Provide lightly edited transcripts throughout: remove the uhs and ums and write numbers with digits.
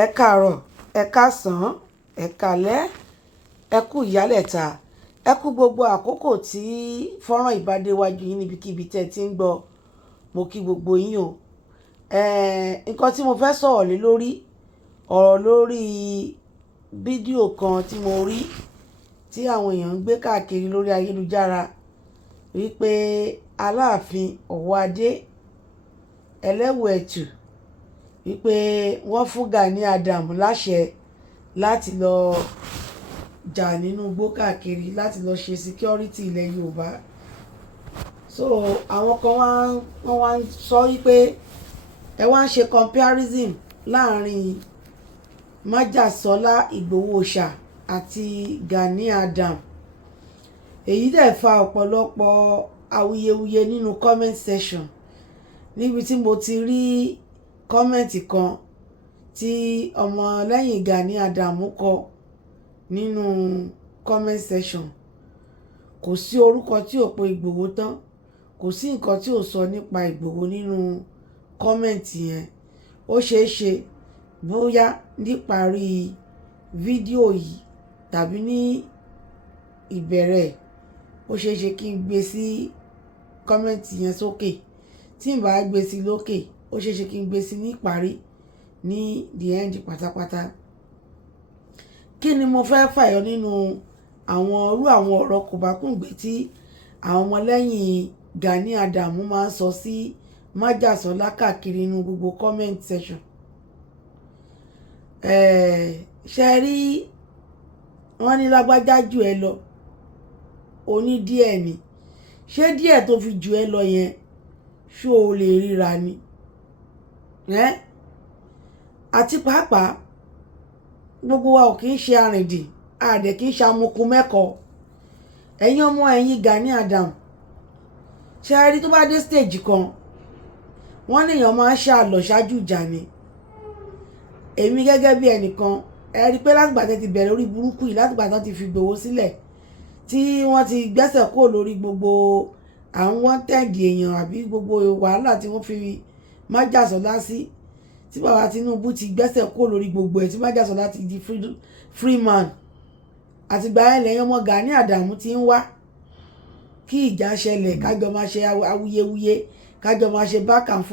ẹ káàárọ̀ ẹ káàsán ẹ káalẹ́ ẹ kú ìyálẹ̀ta ẹ kú gbogbo àkókò tí fọ́nrán ìbádéwájú yín níbikíbi tẹ́ ẹ ti ń gbọ́ mo kí gbogbo yín o nǹkan tí mo fẹ́ sọ̀rọ̀ lé lórí ọ̀rọ̀ lórí fídíò kan tí mo rí tí àwọn èèyàn ń gbé káàkiri lórí ayélujára wípé Aláàfin Ọ̀wọ́adé Ẹlẹ́wùẹ̀tù wípé wọ́n fún Gani Adams láṣẹ láti lọ jà nínú igbó káàkiri láti lọ ṣe security ilẹ̀ Yorùbá so àwọn kan wọ́n wá ń sọ wípé ẹ wá ń ṣe comparison láàrin Májàsọ́lá Ìgbòho-ṣà àti Gani Adams èyí dẹ̀ fa ọ̀pọ̀lọpọ̀ awuyewuye nínú comment section níbi tí mo ti rí kọ́mẹ̀ntì kan tí ọmọlẹ́yìn Gani Adams kọ nínú comment section kò sí orúkọ tí ò pe Ìgbòho tán kò sí nǹkan tí ò sọ nípa Ìgbòho nínú kọ́mẹ̀ntì yẹn ó ṣeé ṣe bóyá níparí fídíò yìí tàbí ní ìbẹ̀rẹ̀ ó ṣeé ṣe kí n gbé sí kọ́mẹ̀ntì yẹn sókè tí n bá gbé sí lókè ó ṣeé ṣe kí n gbé sí ní ìparí ní the end pátápátá kí ni mo fẹ́ fàyọ nínú àwọn ọ̀rọ̀ kòbákùngbé tí àwọn ọmọlẹ́yìn Gani Adams máa ń sọ sí Májàsọ́lá káàkiri inú gbogbo comment section ṣe rí wọ́n ní lágbájá jù ẹ lọ oní díẹ̀ ni ṣé díẹ̀ tó fi jù ẹ lọ yẹn ṣó o lè ríra ni àti pàápàá gbogbo wa ò kì í ṣe arìndì àdẹ̀ kì í ṣe amukun mẹ́kọ̀ọ́ ẹ̀yin ọmọ ẹ̀yìn Gani Adams ṣe rí tó bá dé stage kan wọ́n níyàn máa ń ṣàlọ̀ ṣáájú ìjà ni èmi gẹ́gẹ́ bí ẹnìkan ẹ rí i pé látìgbà tẹ́ ti bẹ̀rẹ̀ orí burúkú yìí látìgbà tán ti fi Ìgbòho sílẹ̀ tí wọ́n ti gbẹ́sẹ̀ kúrò lórí gbogbo àwọn tẹ́ẹ̀dì èèyàn àbí gbogbo wàhálà tí wọ́n fi Májàsọ́lá sí tí bàbá Tinubu ti gbẹ́sẹ̀ kúrò lórí gbogbo ẹ̀ tí Májàsọ́lá ti di free man àtìgbà ẹ̀ lẹ́yìn ọmọ Gani Adams ti ń wá kí ìjà ṣẹlẹ̀ kájọ máa ṣe awuyewuye kájọ máa ṣe back and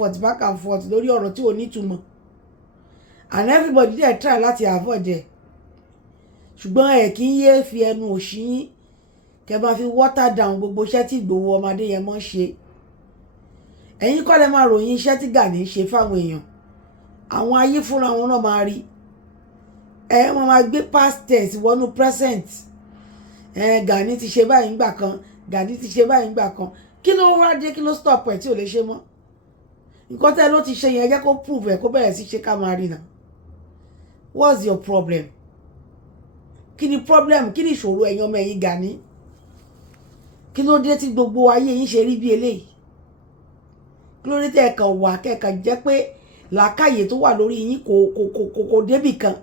forth lórí ọ̀rọ̀ tí ò nítumọ̀ and everybody dey try láti avoid ẹ̀ ṣùgbọ́n ẹ̀ kì í yé fi ẹnu òṣì yín kẹ máa fi water down gbogbo iṣẹ́ tí Ìgbòho ọmọdé yẹn mọ́ ṣe ẹ̀yin kọ́ lẹ máa ròyìn iṣẹ́ tí Gani ṣe fáwọn èèyàn àwọn ayé fúnra wọn náà máa rí wọ́n máa gbé past tense wọnú present Gani ti ṣe báyìí ńgbà kan Gani ti ṣe báyìí ńgbà kan kí ló wá dé kí ló stop ẹ̀ tí ò lè ṣe mọ́ nǹkan tẹ́ ló ti ṣe yẹn jẹ́ kó prove ẹ̀ kó bẹ̀rẹ̀ sí ṣe ká máa rí náà what's your problem kí ni problem kí ni ìṣòro ẹ̀yin ọmọ ẹ̀yin Gani kí ló dé tí gbogbo ayé yín ṣe rí bí eléyìí kí ló dé tẹ́ ẹ̀kan wà kẹ́ẹ̀kan jẹ́ pé làákàyè tó wà lórí yín kò débì kan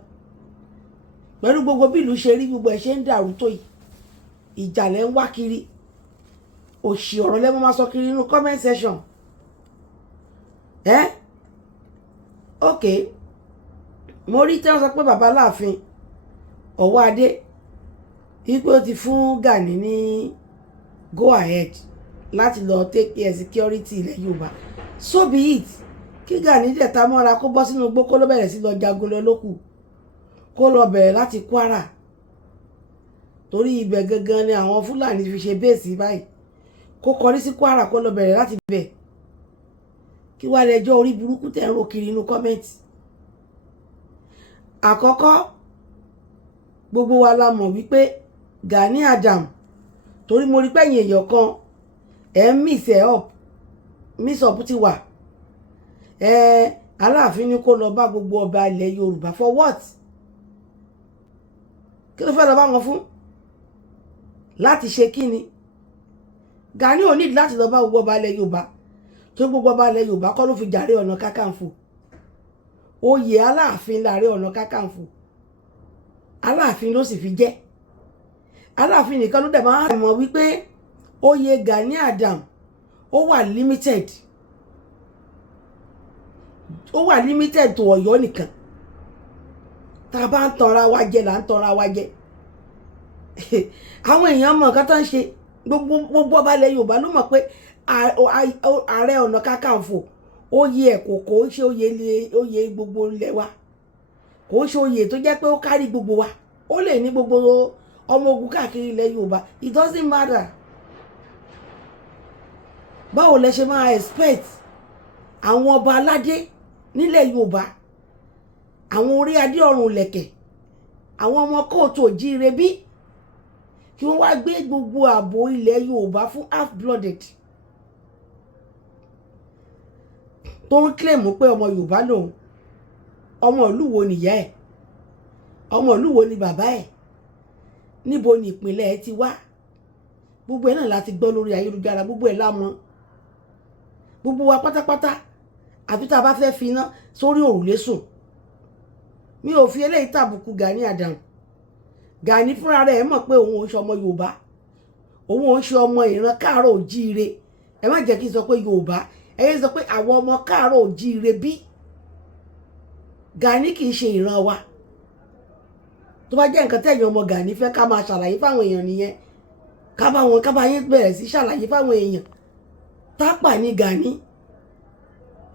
pẹ̀lú gbogbo bí ìlú ṣe rí gbogbo ẹ̀ ṣe ń dàrú tó yìí ìjà lẹ́ ń wá kiri òṣì ọ̀rọ̀ lẹ́ máa sọ kiri nínú comment section ok mo rí tí wọ́n sọ pé bàbá Aláàfin Ọ̀wọ́adé wípé ó ti fún Gani ní go ahead láti lọ take care security ilẹ̀ Yorùbá so be it kí Gani dẹ̀ ta mọ́ra kó bọ́ sínú igbó kó ló bẹ̀rẹ̀ sí lọ jagun lọ lókù kó lọ bẹ̀rẹ̀ láti Kwara torí ibẹ̀ gangan ni àwọn Fúlàní fi ṣe bẹ́ẹ̀sì báyìí kó kọrí sí Kwara kó lọ bẹ̀rẹ̀ láti bẹ̀ kí wàá lẹ́jọ́ orí burúkú tẹ̀ ń rò kiri inú kọ́mẹ́ǹtì àkọ́kọ́ gbogbo wa la mọ̀ wípé Gani Adams torí mo rí pẹ́yìn èèyàn kan miss up ti wà Aláàfin ní kó lọ bá gbogbo ọba ilẹ̀ Yorùbá for what kí ló fẹ́ lọ bá wọn fún láti ṣe kí ni Gani ò nídìí láti lọ bá gbogbo ọba ilẹ̀ Yorùbá tó gbogbo ọba ilẹ̀ Yorùbá kọ́ ló fi jàre Ọ̀nà Kakanfò oyè Aláàfin láàrẹ Ọ̀nà Kakanfò Aláàfin ló sì fi jẹ́ Aláàfin nìkan ló dẹ̀ máa mọ̀ wípé oyè Gani Adams ó wà limited ó wà limited to Ọ̀yọ́ nìkan tá a bá ń tanra wa jẹ là ń tanra wa jẹ àwọn èèyàn mọ̀ nǹkan tó ń ṣe gbogbo ọba ilẹ̀ Yorùbá ló mọ̀ pé Ààrẹ Ọ̀nà Kakanfò oyè ẹ̀ kò ń ṣe oyè gbogbo ilẹ̀ wa kò ń ṣe oyè tó jẹ́ pé ó kárí gbogbo wa ó lè ní gbogbo ọmọ ogun káàkiri ilẹ̀ Yorùbá it doesn't matter báwo lẹ ṣe máa expect àwọn ọba aládé nílẹ̀ Yorùbá àwọn orí adé ọ̀run lẹ̀kẹ̀ àwọn ọmọ kóòtù òjíire bí kí wọ́n wá gbé gbogbo ààbò ilẹ̀ Yorùbá fún half blooded tó ń claim pé ọmọ Yorùbá lòun ọmọ ìlú wo nìyá ẹ̀ ọmọ ìlú wo ni bàbá ẹ̀ níbo ni ìpínlẹ̀ ẹ̀ ti wá gbogbo ẹ̀ náà láti gbọ́ lórí ayélujára gbogbo ẹ̀ lámọ̀ gbogbo wa pátápátá àfi tá a bá fẹ́ fi iná sórí òrùlé sùn mi ò fi eléyìí tàbùkù Gani Adams Gani fúnra rẹ̀ mọ̀ pé òun ò ń ṣe ọmọ Yorùbá òun ò ń ṣe ọmọ ìran káàárọ̀ òjíire ẹ má jẹ́ kí n sọ pé Yorùbá ẹ yẹ sọ pé àwọn ọmọ káàárọ̀ òjíire bí Gani kì í ṣe ìran wa tó bá jẹ́ nǹkan tẹ̀yìn ọmọ Gani fẹ́ ká máa ṣàlàyé fáwọn èèyàn nìyẹn ká bá yín bẹ̀rẹ̀ sí ṣàlàyé fáwọn èèyàn Tápà ni Gani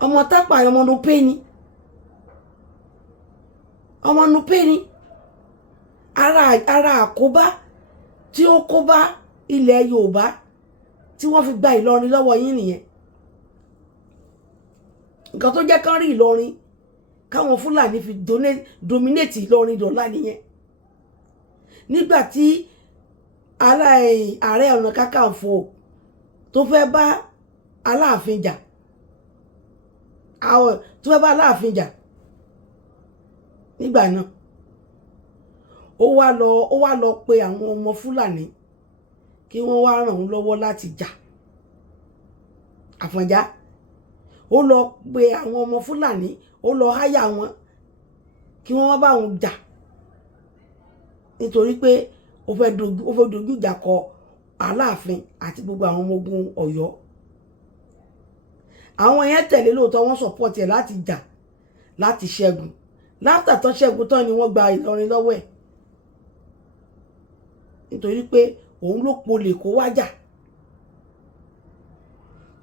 ọmọ Tápà ọmọ Nupe ni ọmọ Nupe ni ara àkóbá tí ó kóbá ilẹ̀ Yorùbá tí wọ́n fi gba Ìlọrin lọ́wọ́ yín nìyẹn nǹkan tó jẹ́ kán rí Ìlọrin káwọn Fúlàní fi dominate Ìlọrin dọ̀la nìyẹn nígbà tí Ààrẹ Ọ̀nà Kakanfò tó fẹ́ bá Aláàfin jà nígbà náà ó wá lọ pe àwọn ọmọ Fúlàní kí wọ́n wá ràn án lọ́wọ́ láti jà Àfọ̀njá ó lọ pe àwọn ọmọ Fúlàní ó lọ háyà wọn kí wọ́n bá wọn jà nítorí pé ó fẹ́ dojú ìjà kọ Aláàfin àti gbogbo àwọn ọmọ ogun Ọ̀yọ́ àwọn yẹn tẹ̀lé lóòótọ́ wọ́n support ẹ̀ láti jà láti ṣẹ́gun láfítà tán ṣẹ́gun tán ni wọ́n gba Ìlọrin lọ́wọ́ ẹ̀ nítorí pé òun ló polè kó wájà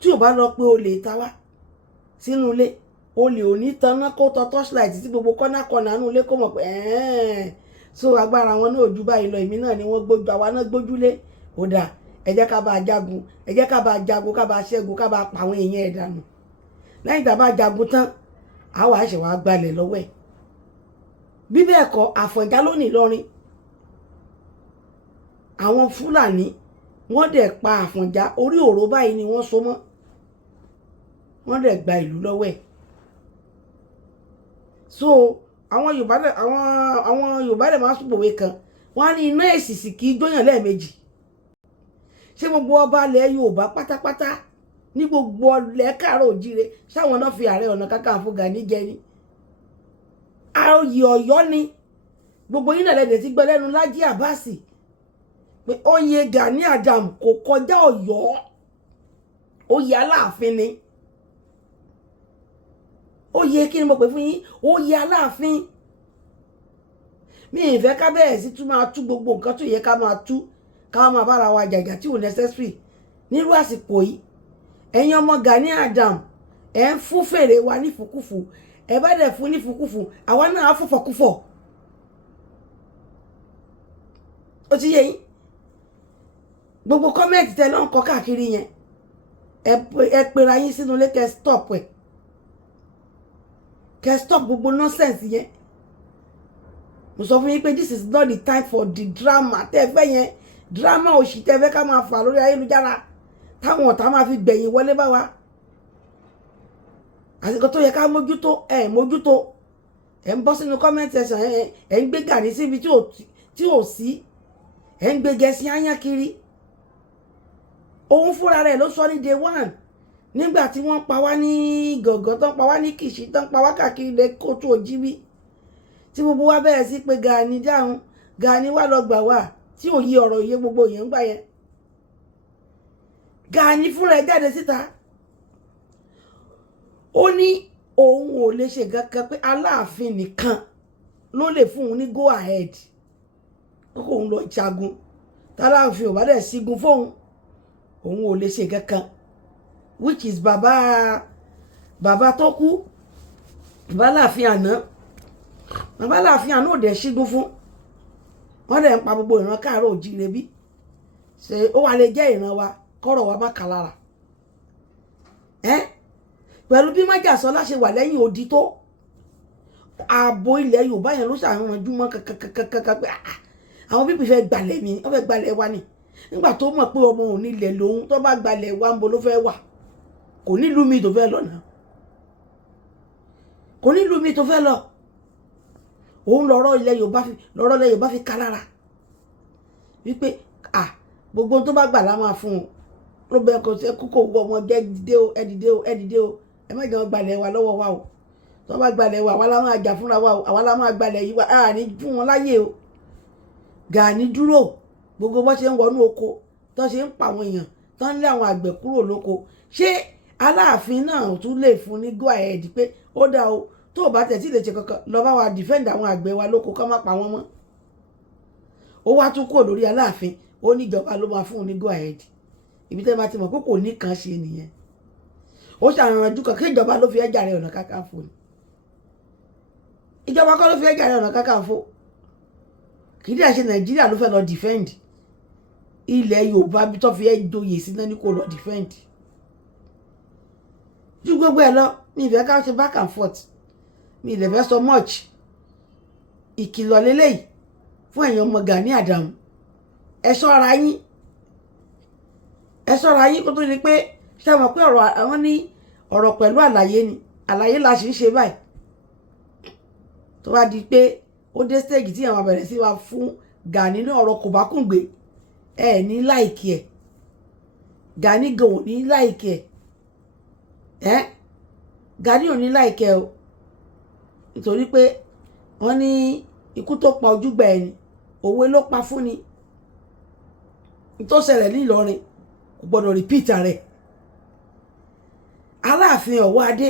tí ò bá lọ pé olè ta wá sínú ilé olè ò ní tanná kó tọ torchlight tí gbogbo kọ́nà nínú ilé kó mọ̀ pé so agbára wọn náà ojú báyìí lọ èmi náà ni wọ́n gbójú àwa náà gbójúlé ó dà ẹ jẹ́ ká bá jagun ẹ jẹ́ ká bá jagun ká bá ṣẹ́gun ká bá pa àwọn èèyàn ẹ̀ dànù lẹ́yìn tá a bá jagun tán àwa àṣẹ wàá gbalẹ̀ lọ́wọ́ ẹ̀ bí bẹ́ẹ̀ kọ́ Àfọ̀njá ló ní Ìlọrin àwọn Fúlàní wọ́n dẹ̀ pa Àfọ̀njá orí òró báyìí ni wọ́n so mọ́ wọ́n dẹ̀ gba ìlú lọ́wọ́ ẹ̀ so àwọn Yorùbá dẹ̀ máa sùpòwe kan wọ́n á ní iná èsìsì kì í jóyàn lẹ́ẹ̀mejì ṣé gbogbo ọba ilẹ̀ Yorùbá pátápátá ní gbogbo ilẹ̀ káàárọ̀ òjíire ṣáwọn náà fi Ààrẹ Ọ̀nà Kakanfò Gani jẹ ni oyè Ọ̀yọ́ ni gbogbo yín lẹ̀lẹ́dẹ̀ ti gbọ́ lẹ́nu Lájí Àbáàsì pé oyè Gani Adams kò kọjá Ọ̀yọ́ oyè Aláàfin ni oyè kí ni mo pè fún yín oyè Aláàfin mi ì fẹ́ ká bẹ̀rẹ̀ sí tún máa tú gbogbo nǹkan tó yẹ ká máa tú ká máa bára wa jàjà tí ò necessary nírú àsìkò yìí ẹ̀yin ọmọ Gani Adams ẹ̀ ń fún fèrè wa ní fùkúfù ẹ bá dẹ̀ fún ní fùkúfù àwa náà á fọ̀fọ̀kúfọ̀ ó ti yé yín gbogbo kọ́mẹ́ǹtì tẹ lọ́n kọ káàkiri yẹn ẹ pera yín sínú ilé kẹ́ stop gbogbo nonsense yẹn mo sọ fún yín pé this is not the time for the drama tẹ́ fẹ́ yẹn drama òṣì tẹ́ fẹ́ ká máa fà lórí ayélujára táwọn ọ̀tá máa fi gbẹ̀yìn wọlé bá wa àsìkò tó yẹ ká mójútó mójútó ẹ ń bọ́ sínú comment section ẹ ń gbé Gani síbi tí ò sí ẹ ń gbé gẹ̀ẹ́sì áyán kiri òun fúnra rẹ̀ ló sọ ní day one nígbà tí wọ́n pa wá ní gọ̀gọ̀ tán pa wá ní Kìṣí tán pa wá káàkiri ilẹ̀ kóòtù òjíbí tí gbogbo wa bẹ̀rẹ̀ sí pé Gani dáhùn Gani wá lọ gbà wá tí ò yí ọ̀rọ̀ yé gbogbo èèyàn ń gbà yẹn Gani fúnra ẹ̀ jáde síta ó ní òun ò lè ṣe kankan pé Aláàfin nìkan ló lè fún un ní go ahead kókó òun lọ jagun tAláàfin ò bá dẹ̀ sígun fóun òun ò lè ṣe kankan which is bàbá tó kú bàbá Láàfin àná ò dẹ̀ sígun fún wọ́n dẹ̀ ń pa gbogbo ìran Káàárọ̀ Oòjíire bí ṣe ó wà lè jẹ́ ìran wa kọ́rọ̀ wa má kà lára pẹ̀lú bí Májàsọ́lá ṣe wà lẹ́yìn odi tó ààbò ilẹ̀ Yorùbá yẹn ló ṣàrànjú mọ́ kankankankan pé àwọn bíbí fẹ́ gbalẹ̀ mi wọ́n fẹ́ gbalẹ̀ wa ni nígbà tó mọ̀ pé ọmọ òun nílẹ̀ lòun tó bá gbalẹ̀ wa ń bo ló fẹ́ wà kò nílùú mi tó fẹ́ lọ náà kò nílùú mi tó fẹ́ lọ òun lọ́rọ̀ ilẹ̀ Yorùbá fi ká lára wípé gbogbo tó bá gbà lá máa fún un ló bẹ kó ṣe kókó gbọ́ ọmọ jẹ́ ẹdìdé o ẹ má jẹ́ wọn gbalẹ̀ wa lọ́wọ́ wa o tó bá gbalẹ̀ wa àwa la máa jà fúnra wa o àwa la máa gbalẹ̀ yìí wa ní fún wọn láyè o Gani dúró gbogbo bó ṣe ń wọnú oko tó ṣe ń pa àwọn èèyàn tó ń lé àwọn àgbẹ̀ kúrò lóko ṣé Aláàfin náà tún lè fún ní go ahead pé ó dá o tó o bá tẹ̀ tí lè ṣe kankan lọ bá wa defend àwọn àgbẹ̀ wa lóko kó má pa wọ́n mọ́ ó wá tún kúrò lórí Aláàfin ó ní ìjọba ló máa fún un ní go ahead ibi tẹ́ bá ti mọ̀ pé kò ní kan ṣe nìyẹn ó ṣàrànjú kan kí ìjọba ló fi Ààrẹ Ọ̀nà Kakanfò ni ìjọba kọ́ ló fi Ààrẹ Ọ̀nà Kakanfò kì í dẹ̀ ṣe Nàìjíríà ló fẹ́ lọ defend ilẹ̀ Yorùbá bí tó fi joyè sí náà ní kò lọ defend ju gbogbo ẹ̀ lọ mi ìfẹ́ ká ṣe back and forth mi ìlẹ̀ fẹ́ sọ much ìkìlọ̀ lélẹ́yìí fún ẹ̀yin ọmọ Gani Adams ẹ ṣọ́ra yín kó tó di pé ṣé mọ̀ pé ọ̀rọ̀ àwọn ní ọ̀rọ̀ pẹ̀lú àlàyé ni àlàyé la ṣì ń ṣe báyìí tó bá di pé ó dé stage tí àwọn bẹ̀rẹ̀ sí wa fún Gani ní ọ̀rọ̀ kò bá kùn gbé ní láìkì ẹ̀ Gani gan ò ní láìkì ẹ̀ Gani ò ní láìkì ẹ̀ o nítorí pé wọ́n ní ikú tó pa ojúgbà ẹni òwe ló pa fún ni tó ṣẹlẹ̀ ní Ìlọrin kò gbọ́dọ̀ repeat rẹ̀ Aláàfin Ọ̀wọ́adé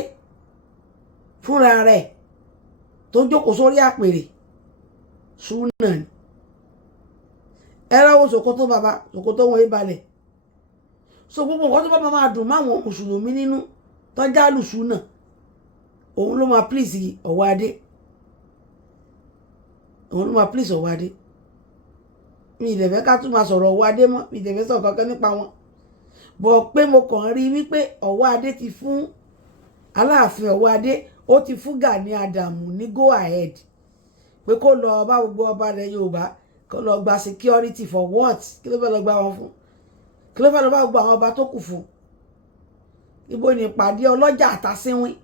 fúnra rẹ̀ tó jókòó sórí àpèrè súnà ni ẹ̀rọ wo Sòkòtò bàbá Sòkòtò wọn ìbalẹ̀ so gbogbo nǹkan tó bá máa dùn máwọn mùsùlùmí nínú tó jálù súnà òun ló máa please Ọ̀wọ́adé mi ìdẹ̀fẹ́ ká tún máa sọ̀rọ̀ Ọ̀wọ́adé mọ́ mi ìdẹ̀fẹ́ sọ̀rọ̀ kankan nípa wọn bọ̀ pé mo kàn rí wípé Ọ̀wọ́adé ti fún Aláàfin Ọ̀wọ́adé ó ti fún Gani Adams ní go ahead pé kó lọ bá gbogbo ọba ilẹ̀ Yorùbá kó lọ gba security for what kí ló fẹ́ lọ gba wọn fún kí ló fẹ́ lọ bá gbogbo àwọn ọba tó kù fún ibo ni ìpàdé ọlọ́jà àtàsínwín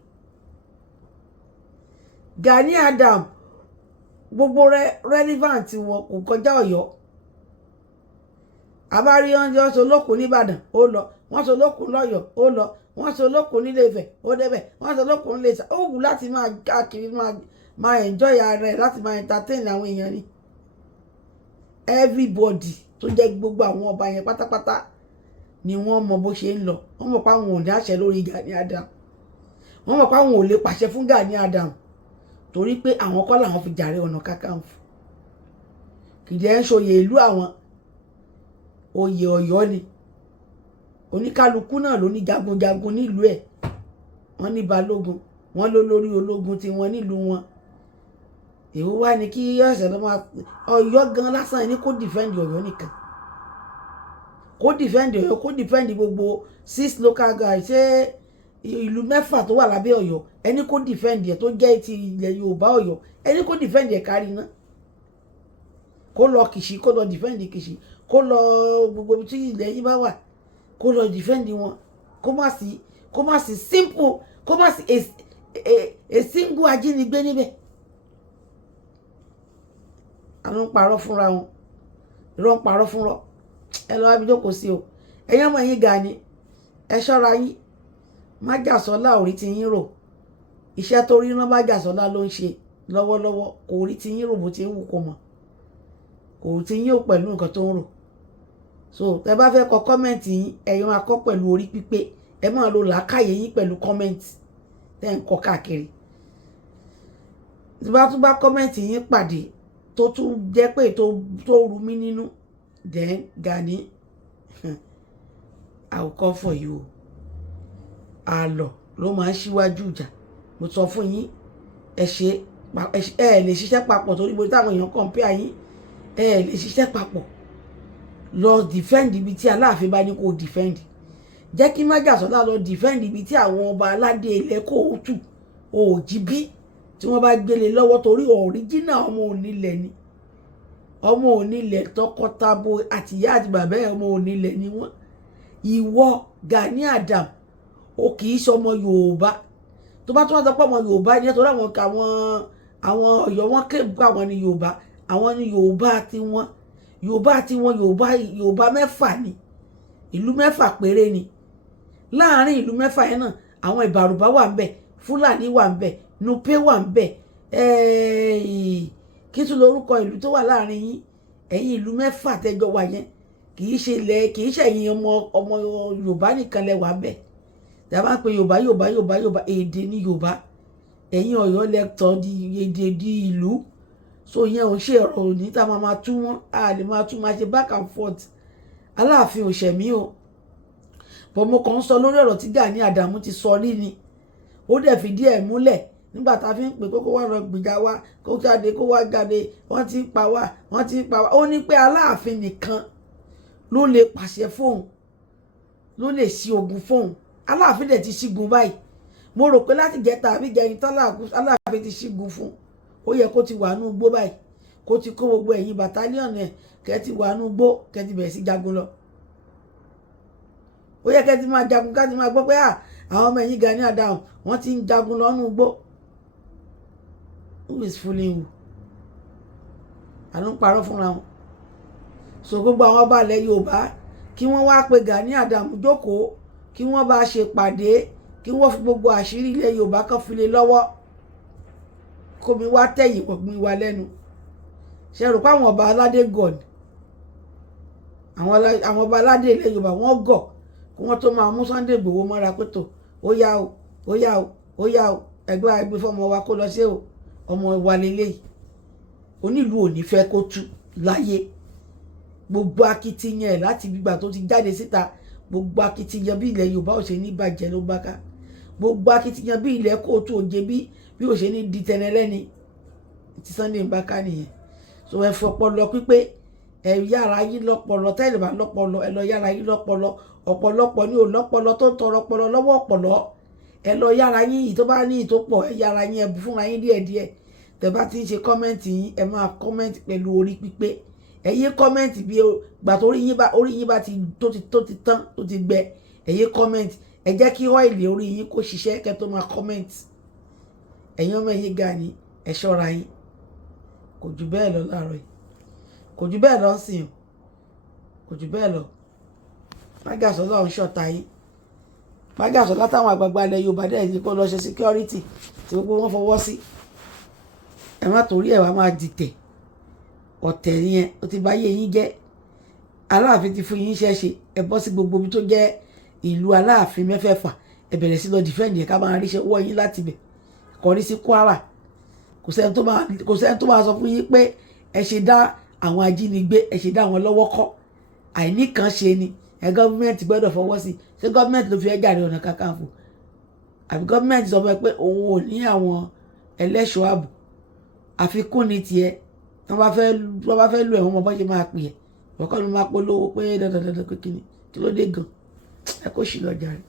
Gani Adams gbogbo relevant wọn kò kọjá Ọ̀yọ́ àbárí wọn sọ lókun nìbàdàn ó lọ wọn sọ lókun lọ́yọ́ ó lọ wọn sọ lókun nílé Ifẹ̀ ó débẹ̀ wọn sọ lókun nílé Ìsà ó wù láti máa káàkiri máa enjoy ara ẹ̀ láti máa entertain àwọn èèyàn ni everybody tó jẹ́ gbogbo àwọn ọba yẹn pátápátá ni wọ́n mọ bó ṣe ń lọ wọ́n mọ̀ pé àwọn ò ní àṣẹ lórí Gani Adams wọ́n mọ̀ pé àwọn ò lè pàṣẹ fún Gani Adams torí pé àwọn kọ́ làwọn fi jàre Ọ̀nà Kakanfò kìdí ẹ̀ ń ṣòye ìlú àwọn oyè Ọ̀yọ́ ni oníkálukú náà ló ní jagunjagun nílùú ẹ̀ wọ́n ní balógun wọ́n ló lórí ológun tí wọ́n nílùú wọn èwo wá ní kí ọ̀sẹ̀ ló máa Ọ̀yọ́ gan lásán ní kó dìfẹ́ǹdì Ọ̀yọ́ nìkan kó dìfẹ́ǹdì Ọ̀yọ́ kó dìfẹ́ǹdì gbogbo 6 local guys ṣé ìlú 6 tó wà lábẹ́ Ọ̀yọ́ ẹni kó dìfẹ́ǹdì ẹ̀ tó jẹ́ ti ilẹ̀ Yorùbá Ọ̀yọ́ ẹni kó dìfẹ́ǹdì ẹ̀ kárí iná kó lọ Kìṣí kó lọ dìfẹ́ǹdì Kìṣí kó lọ gbogbo tí ilẹ̀ yìí bá wà kó lọ dìfẹ́ǹdì wọn kó má sí simple kó má sí a single ajínigbé níbẹ̀ àwọn ń parọ́ fúnra wọn irọ́ ń parọ́ fúnra ẹ lọ́wọ́ bí jókòó sí o ẹ̀yin ọmọ yín Gani ẹ ṣọ́ra yín Májàsọ́lá ò rí ti yín rò iṣẹ́ tó rí rán Májàsọ́lá ló ń ṣe lọ́wọ́lọ́wọ́ kò rí ti yín rò bó ti ń wù kó mọ̀ kò tí yín ò pẹ̀lú nǹkan tó ń rò so tẹ bá fẹ́ kọ kọ́mẹ̀ntì yín ẹ̀yin máa kọ pẹ̀lú orí pípé ẹ máa lo làákàyè yín pẹ̀lú kọ́mẹ̀ntì tẹ́ ń kọ káàkiri tí bá tún bá kọ́mẹ̀ntì yín pàdé tó tún jẹ́ pé tó rú mi nínú, then Gani I will come for you. Àlọ́ ló máa ń ṣíwájú ìjà. Mo sọ fún yín, ẹ lè ṣiṣẹ́ papọ̀ torí bó táwọn èèyàn compare yín, ẹ lè ṣiṣẹ́ papọ̀. Lọ defend ibi tí Aláàfin bá ní kó defend. Jẹ́ kí Májàsọ́lá lọ defend ibi tí àwọn ọba aládé ilẹ̀ Kóòtù Òjìbí tí wọ́n bá gbélé lọ́wọ́ torí original ọmọ onílẹ̀ ni. Ọmọ onílẹ̀ tọkọtabo àtìyá àti bàbá ẹ̀ ọmọ onílẹ̀ ni wọ́n. Ìwọ Gani Adams o kì í ṣọmọ Yorùbá. Tó bá tún wá sọpọ̀ ọmọ Yorùbá ni nítorí àwọn Ọ̀yọ́ wọn kéèbù àwọn ni Yorùbá. Àwọn ni Yorùbá tiwọn. Yorùbá mẹ́fà ni. Ìlú mẹ́fà péré ni. Láàárín ìlú mẹ́fà yẹn náà àwọn Ìbàrùbá wà ńbẹ̀, Fúlàní wà ńbẹ̀, Nupe wà ńbẹ̀, kí tún lórúkọ ìlú tó wà láàárín yín. Ẹ̀yin ìlú mẹ́fà tẹ́jọ wà yẹn kì í ṣe ẹ̀yin ọmọ Yorùbá nìkan lẹ wà ńbẹ̀. Tí a bá ń pe Yorùbá èdè ní Yorùbá. Ẹ̀yin Ọ̀yọ́ lẹ́tọ̀ èdè di ìlú. So yẹn ò ṣe ọ̀rọ̀ òní tá a máa tú wọn, a lè máa tú máa ṣe back and forth. Aláàfin ò ṣẹ̀mí o. Bọ̀ mo kàn ń sọ lórí ọ̀rọ̀ tí Gani Adams ti sọ rí ni. Ó dẹ̀ fìdí ẹ̀ múlẹ̀ nígbà tá a fi ń pè kó wá lọ gbìjà wa, kó jáde, wọ́n ti ń pa wá. Ó ní pé Aláàfin nìkan ló lè pàṣẹ fóun, ló lè ṣí ogun fóun. Aláàfin dẹ̀ ti ṣígun báyìí. Mo rò pé láti jẹta àbí jẹrin tán Aláàfin ti ṣígun fún. Ó yẹ kó ti wà nú igbó báyìí, kó ti kó gbogbo ẹ̀yin bàtálíọ̀nù ẹ̀ kẹ́ ti wà nú igbó, kẹ́ ti bẹ̀rẹ̀ sí jagun lọ. Ó yẹ kẹ́ ti máa jagun ká ti máa gbọ́ pé àwọn ọmọ ẹ̀yìn Gani Adams wọ́n ti ń jagun lọ nú igbó. Who is fooling you? Àlọ́ ń parọ́ fúnra wọn. So gbogbo àwọn ọba ilẹ̀ Yorùbá kí wọ́n wá pe Gani Adams jókòó, kí wọ́n bá ṣe pàdé, kí wọ́n fi gbogbo àṣírí ilẹ̀ Yorùbá kan fi lé lọ́wọ́. Kómi wá tẹ̀yìn pọ̀ mi wá lẹ́nu. Ṣé rò pé àwọn ọba aládé gọ̀ ni? Àwọn ọba aládé ilẹ̀ Yorùbá wọ́n gọ̀ kí wọ́n tó máa mú Sunday Igboho mọ́ra pé tó ó yá o ẹgbẹ́ àgbẹ̀ fọmọ wa kó lọ sí o ọmọ wa lélẹ́yìí. Onílù ò ní fẹ́ kó tú láyé. Gbogbo akitiyan ẹ̀ láti gbígbà tó ti jáde síta, gbogbo akitiyan bí ilẹ̀ Yorùbá ò ṣe ní bàjẹ́ ló bá ká. Gbogbo akitiyan bí ilẹ̀ Kóòtù Òjìbí bí ò ṣe ní di tẹnẹlẹ́ni tí Sunday ń bá ká nìyẹn. So ẹ fọpọlọ pípé ẹ yára yín lọ́pọlọ, tẹ́lẹ̀ bá lọ́pọlọ ẹ lọ yára yín lọ́pọlọ. Ọ̀pọ̀lọpọ̀ ní ò lọ́pọlọ tó tọrọ ọpọlọ lọ́wọ́ ọ̀pọ̀lọ. Ẹ lọ yára yín yìí tó bá ní ìtó pọ̀, ẹ yára yín ẹ bù fúnra yín díẹ̀díẹ̀. Tẹ́ bá ti ń ṣe kọ́mẹ́ǹtì yín ẹ máa kọ́mẹ́ǹtì pẹ̀lú orí pípé. Ẹ yé kọ́mẹ́ǹtì bí gbà tó orí yín bá ti tán tó ti gbẹ. Ẹ yé kọ́mẹ́ǹtì. Ẹ jẹ́ kí ọ́ìlì orí yín kó ṣiṣẹ́ kẹ́ tó máa kọ́mẹ́ǹtì. Ẹ̀yin ọmọ ẹ̀yin Gani ẹ ṣọ́ra yín. Kò jù bẹ́ẹ̀ lọ láàárọ̀ yìí. Kò jù bẹ́ẹ̀ lọ sìn. Kò jù bẹ́ẹ̀ lọ. Májàsọ́lá ń ṣọ̀tá yín. Májàsọ́lá táwọn àgbààgbà ilẹ̀ Yorùbá dẹ̀ ní kó lọ ṣe security tí gbogbo wọn fọwọ́ sí. Ẹ má torí ẹ̀ wá máa dìtẹ̀. Ọ̀tẹ̀ yẹn ó ti bá yé yín jẹ́. Aláàfin ti fún yín iṣẹ́ ṣe. Ẹ bọ́ sí gbogbo ibi tó jẹ́ ìlú Aláàfin mẹ́fẹ̀ẹ̀fà. Ẹ bẹ̀rẹ̀ sí lọ defend yẹn ká máa ríṣẹ́ wọ́ yín láti bẹ̀. Kọrí sí Kwara. Kò sẹ́ni tó máa sọ fún yín pé ẹ ṣe dá àwọn ajínigbé, ẹ ṣe dá àwọn lọ́wọ́ kọ́. Àìní kan ṣe ni. Gọ́ọ̀mẹ̀ntì gbọ́dọ̀ fọwọ́ sí. Ṣé gọ́ọ̀mẹ̀ntì ló fi ẹ́ Ààrẹ Ọ̀nà Kakanfò? Àbí gọ́ọ̀mẹ̀ntì sọ pé òun ò ní àwọn ẹlẹ́ṣọ́ ààbò? Àfikún ni tiẹ̀. Wọ́n bá fẹ́ lu ẹ̀wọ̀n mọ́ bọ́ ṣe máa pè é. Ọ̀kọ́ ló máa polówó pé dandan pé kíni. Kí ló dé gan? Ẹ kó ṣì lọ jàre.